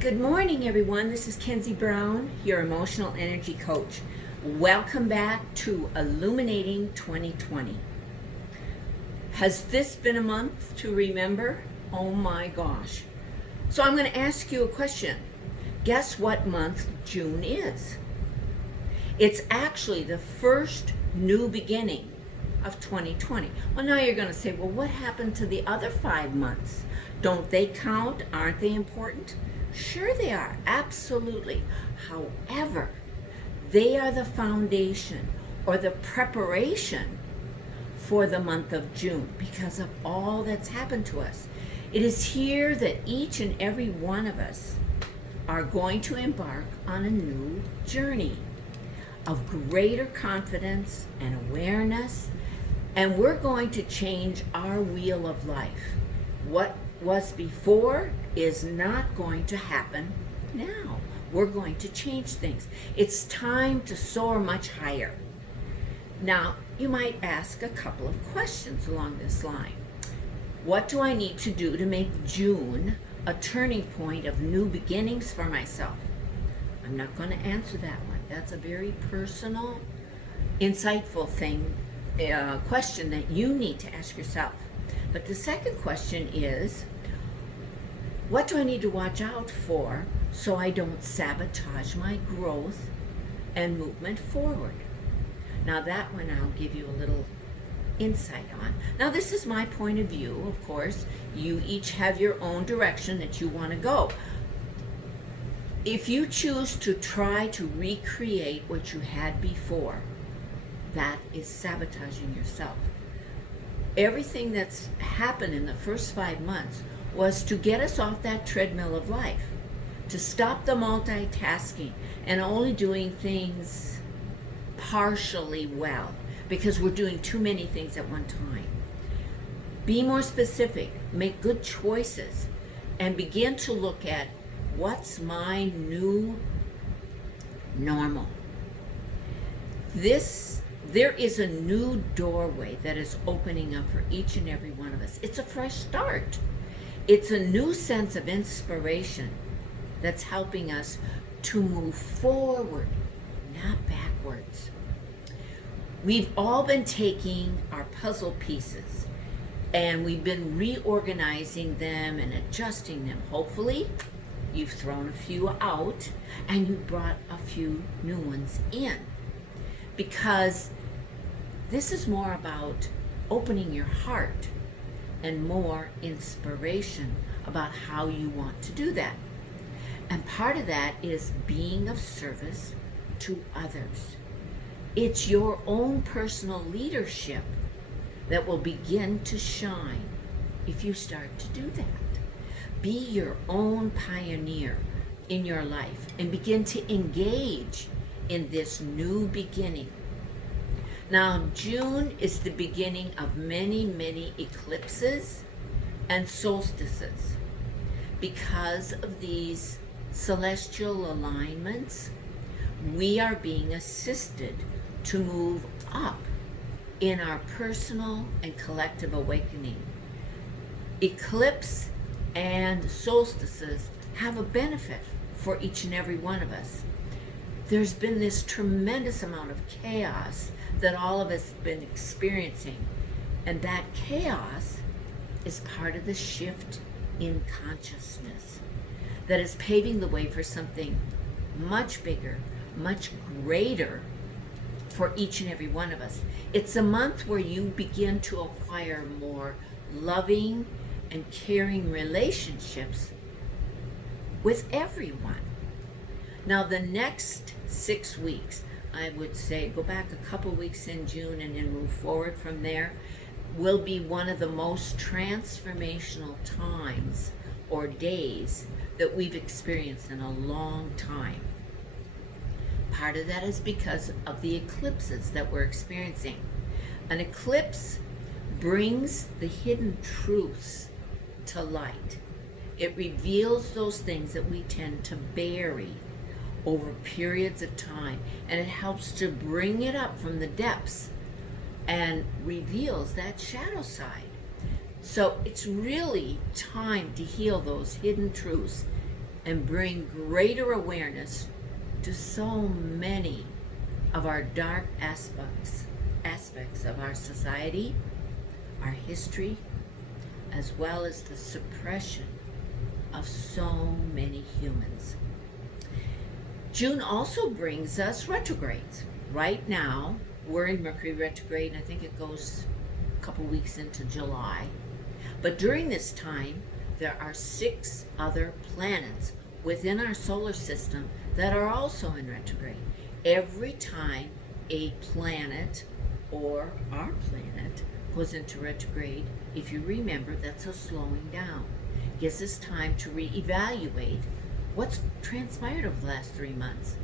Good morning, everyone. This is Kenzie Brown, your emotional energy coach. Welcome back to Illuminating 2020. Has this been a month to remember? Oh my gosh. So I'm going to ask you a question. Guess what month June is? It's actually the first new beginning of 2020. Well, now you're going to say, well, what happened to the other 5 months? Don't they count? Aren't they important? Sure they are, absolutely. However, they are the foundation or the preparation for the month of June because of all that's happened to us. It is here that each and every one of us are going to embark on a new journey of greater confidence and awareness, and we're going to change our wheel of life. What was before is not going to happen now. We're going to change things. It's time to soar much higher. Now, you might ask a couple of questions along this line. What do I need to do to make June a turning point of new beginnings for myself? I'm not going to answer that one. That's a very personal, insightful question that you need to ask yourself. But the second question is, what do I need to watch out for so I don't sabotage my growth and movement forward? Now that one I'll give you a little insight on. Now this is my point of view, of course. You each have your own direction that you want to go. If you choose to try to recreate what you had before, that is sabotaging yourself. Everything that's happened in the first 5 months was to get us off that treadmill of life, to stop the multitasking and only doing things partially well because we're doing too many things at one time. Be more specific, make good choices, and begin to look at what's my new normal. There is a new doorway that is opening up for each and every one of us. It's a fresh start. It's a new sense of inspiration that's helping us to move forward, not backwards. We've all been taking our puzzle pieces and we've been reorganizing them and adjusting them. Hopefully, you've thrown a few out and you brought a few new ones in, because this is more about opening your heart and more inspiration about how you want to do that. And part of that is being of service to others. It's your own personal leadership that will begin to shine if you start to do that. Be your own pioneer in your life and begin to engage in this new beginning. Now, June is the beginning of many, many eclipses and solstices. Because of these celestial alignments, we are being assisted to move up in our personal and collective awakening. Eclipse and solstices have a benefit for each and every one of us. There's been this tremendous amount of chaos that all of us have been experiencing, and that chaos is part of the shift in consciousness that is paving the way for something much bigger, much greater for each and every one of us. It's a month where you begin to acquire more loving and caring relationships with everyone. Now the next 6 weeks, I would say go back a couple weeks in June and then move forward from there, will be one of the most transformational times or days that we've experienced in a long time. Part of that is because of the eclipses that we're experiencing. An eclipse brings the hidden truths to light. It reveals those things that we tend to bury over periods of time, and it helps to bring it up from the depths and reveals that shadow side. So it's really time to heal those hidden truths and bring greater awareness to so many of our dark aspects of our society, our history, as well as the suppression of so many humans. June also brings us retrogrades. Right now, we're in Mercury Retrograde, and I think it goes a couple weeks into July. But during this time, there are 6 other planets within our solar system that are also in retrograde. Every time a planet or our planet goes into retrograde, if you remember, that's a slowing down. It gives us time to reevaluate what's transpired over the last 3 months.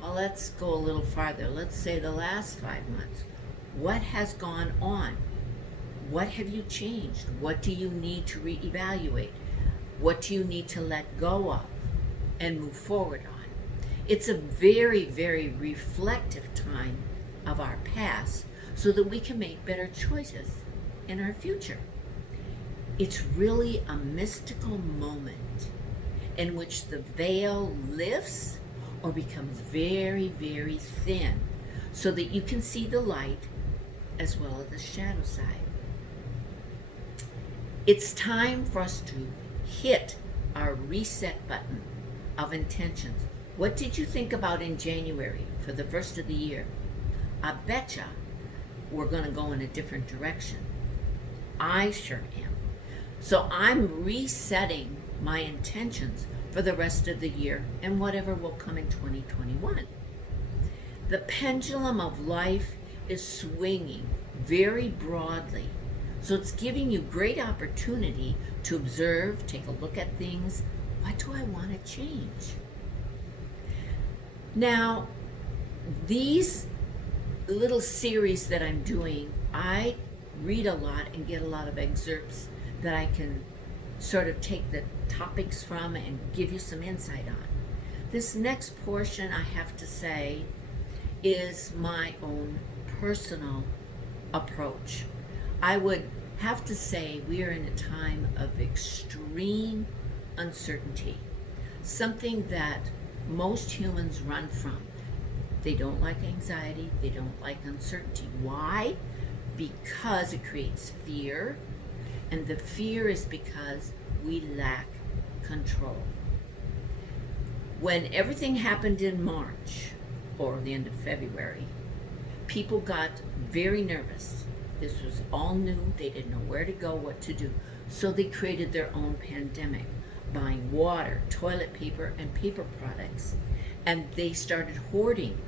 Well, let's go a little farther. Let's say the last 5 months. What has gone on? What have you changed? What do you need to reevaluate? What do you need to let go of and move forward on? It's a very, very reflective time of our past so that we can make better choices in our future. It's really a mystical moment in which the veil lifts or becomes very, very thin so that you can see the light as well as the shadow side. It's time for us to hit our reset button of intentions. What did you think about in January for the first of the year? I betcha we're going to go in a different direction. I sure am. So I'm resetting my intentions for the rest of the year and whatever will come in 2021. The pendulum of life is swinging very broadly. So it's giving you great opportunity to observe, take a look at things. What do I want to change? Now, these little series that I'm doing, I read a lot and get a lot of excerpts that I can sort of take the topics from and give you some insight on. This next portion, I have to say, is my own personal approach. I would have to say we are in a time of extreme uncertainty, something that most humans run from. They don't like anxiety, they don't like uncertainty. Why? Because it creates fear, and the fear is because we lack control. When everything happened in March, or the end of February, people got very nervous. This was all new. They didn't know where to go, what to do. So they created their own pandemic, buying water, toilet paper, and paper products. And they started hoarding.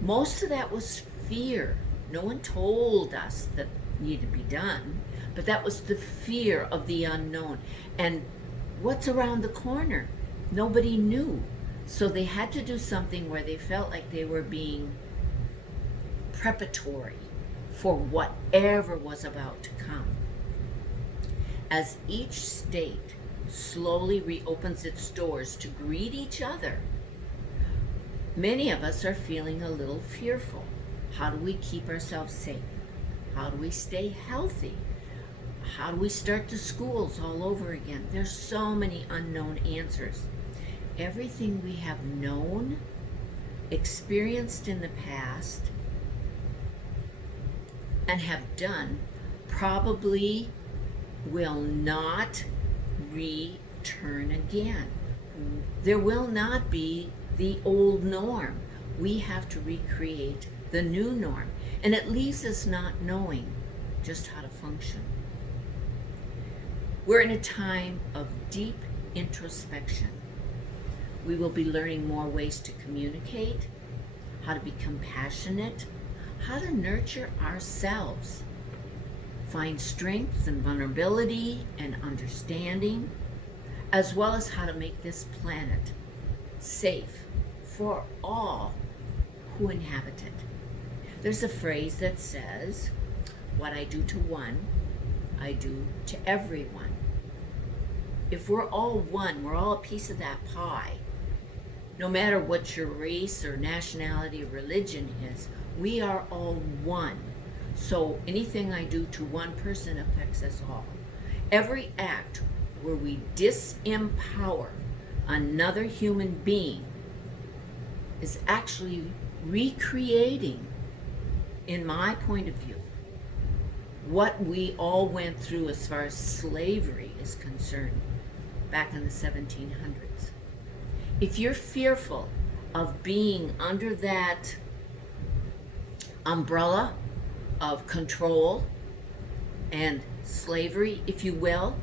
Most of that was fear. No one told us that needed to be done, but that was the fear of the unknown. And what's around the corner? Nobody knew. So they had to do something where they felt like they were being preparatory for whatever was about to come. As each state slowly reopens its doors to greet each other, many of us are feeling a little fearful. How do we keep ourselves safe? How do we stay healthy? How do we start the schools all over again? There's so many unknown answers. Everything we have known, experienced in the past, and have done probably will not return again. There will not be the old norm. We have to recreate the new norm. And it leaves us not knowing just how to function. We're in a time of deep introspection. We will be learning more ways to communicate, how to be compassionate, how to nurture ourselves, find strength and vulnerability and understanding, as well as how to make this planet safe for all who inhabit it. There's a phrase that says, what I do to one, I do to everyone. If we're all one, we're all a piece of that pie. No matter what your race or nationality or religion is, we are all one. So anything I do to one person affects us all. Every act where we disempower another human being is actually recreating, in my point of view, what we all went through as far as slavery is concerned back in the 1700s. If you're fearful of being under that umbrella of control and slavery, if you will,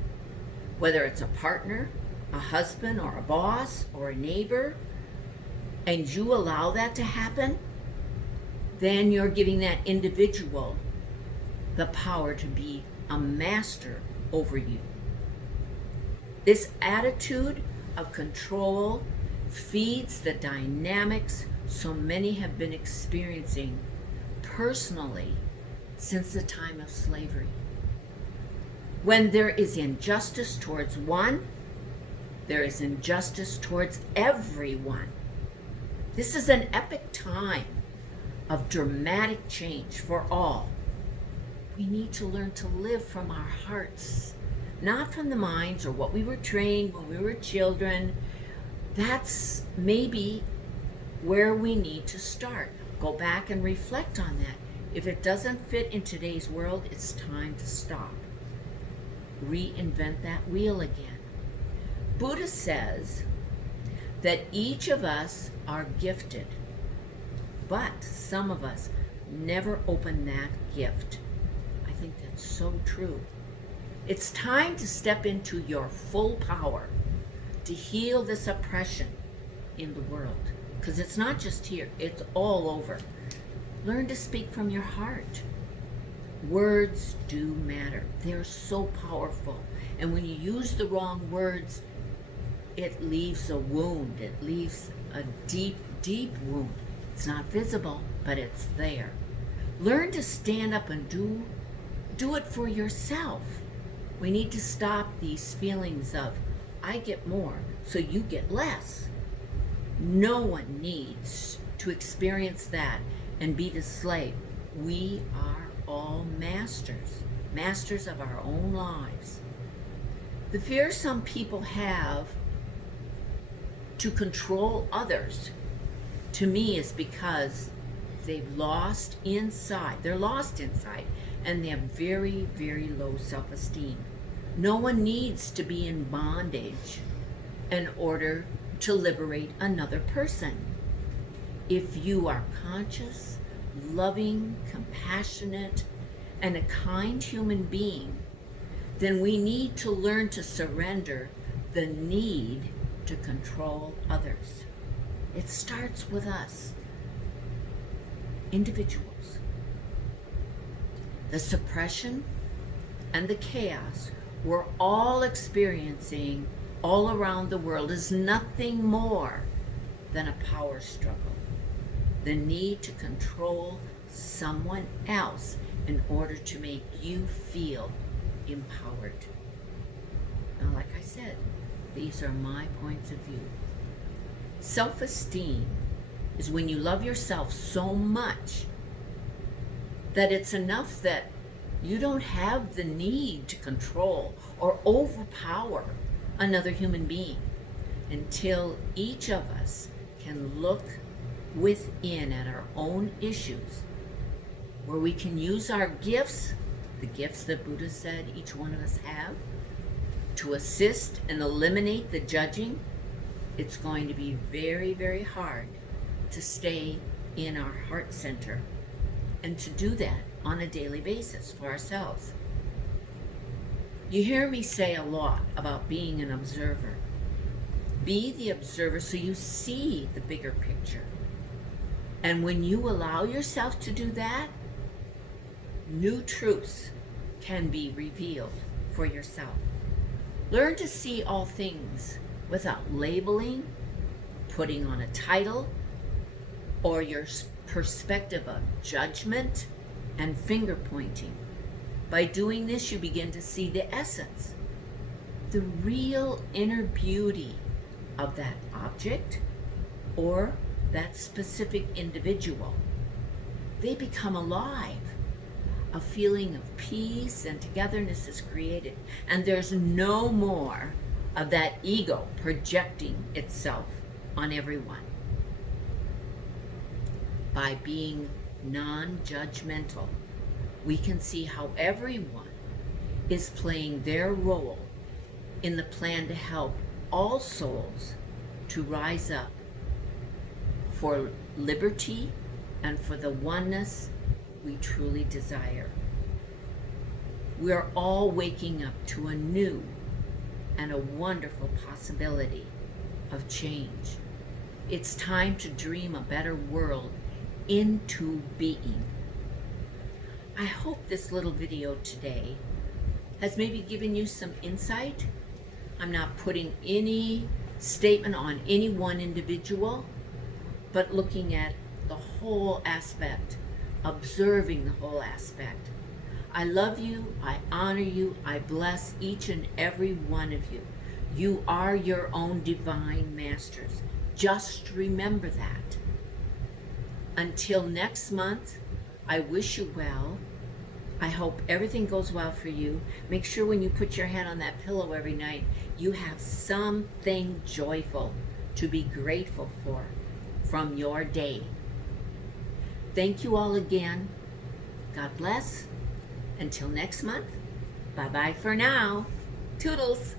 whether it's a partner, a husband, or a boss, or a neighbor, and you allow that to happen, then you're giving that individual the power to be a master over you. This attitude of control feeds the dynamics so many have been experiencing personally since the time of slavery. When there is injustice towards one, there is injustice towards everyone. This is an epic time of dramatic change for all. We need to learn to live from our hearts, not from the minds or what we were trained when we were children. That's maybe where we need to start. Go back and reflect on that. If it doesn't fit in today's world, it's time to stop. Reinvent that wheel again. Buddha says that each of us are gifted, but some of us never open that gift. I think that's so true. It's time to step into your full power to heal this oppression in the world, because it's not just here, it's all over. Learn to speak from your heart. Words do matter. They're so powerful. And when you use the wrong words, it leaves a wound. It leaves a deep, deep wound. It's not visible, but it's there. Learn to stand up and do it for yourself. We need to stop these feelings of, I get more, so you get less. No one needs to experience that and be the slave. We are all masters of our own lives. The fear some people have to control others, to me, is because they've lost inside. They're lost inside, and they have very, very low self-esteem. No one needs to be in bondage in order to liberate another person. If you are conscious, loving, compassionate, and a kind human being, then we need to learn to surrender the need to control others. It starts with us, individuals. The suppression and the chaos we're all experiencing all around the world is nothing more than a power struggle. The need to control someone else in order to make you feel empowered. Now, like I said, these are my points of view. Self-esteem is when you love yourself so much that it's enough that you don't have the need to control or overpower another human being until each of us can look within at our own issues, where we can use our gifts, the gifts that Buddha said each one of us have, to assist and eliminate the judging. It's going to be very, very hard to stay in our heart center and to do that on a daily basis for ourselves. You hear me say a lot about being an observer. Be the observer so you see the bigger picture. And when you allow yourself to do that, new truths can be revealed for yourself. Learn to see all things without labeling, putting on a title, or your perspective of judgment and finger pointing. By doing this, you begin to see the essence, the real inner beauty of that object or that specific individual. They become alive. A feeling of peace and togetherness is created, and there's no more of that ego projecting itself on everyone. By being non-judgmental, we can see how everyone is playing their role in the plan to help all souls to rise up for liberty and for the oneness we truly desire. We are all waking up to a new and a wonderful possibility of change. It's time to dream a better world into being. I hope this little video today has maybe given you some insight. I'm not putting any statement on any one individual, but looking at the whole aspect, observing the whole aspect. I love you, I honor you, I bless each and every one of you. You are your own divine masters. Just remember that. Until next month, I wish you well. I hope everything goes well for you. Make sure when you put your head on that pillow every night, you have something joyful to be grateful for from your day. Thank you all again. God bless. Until next month, bye-bye for now. Toodles.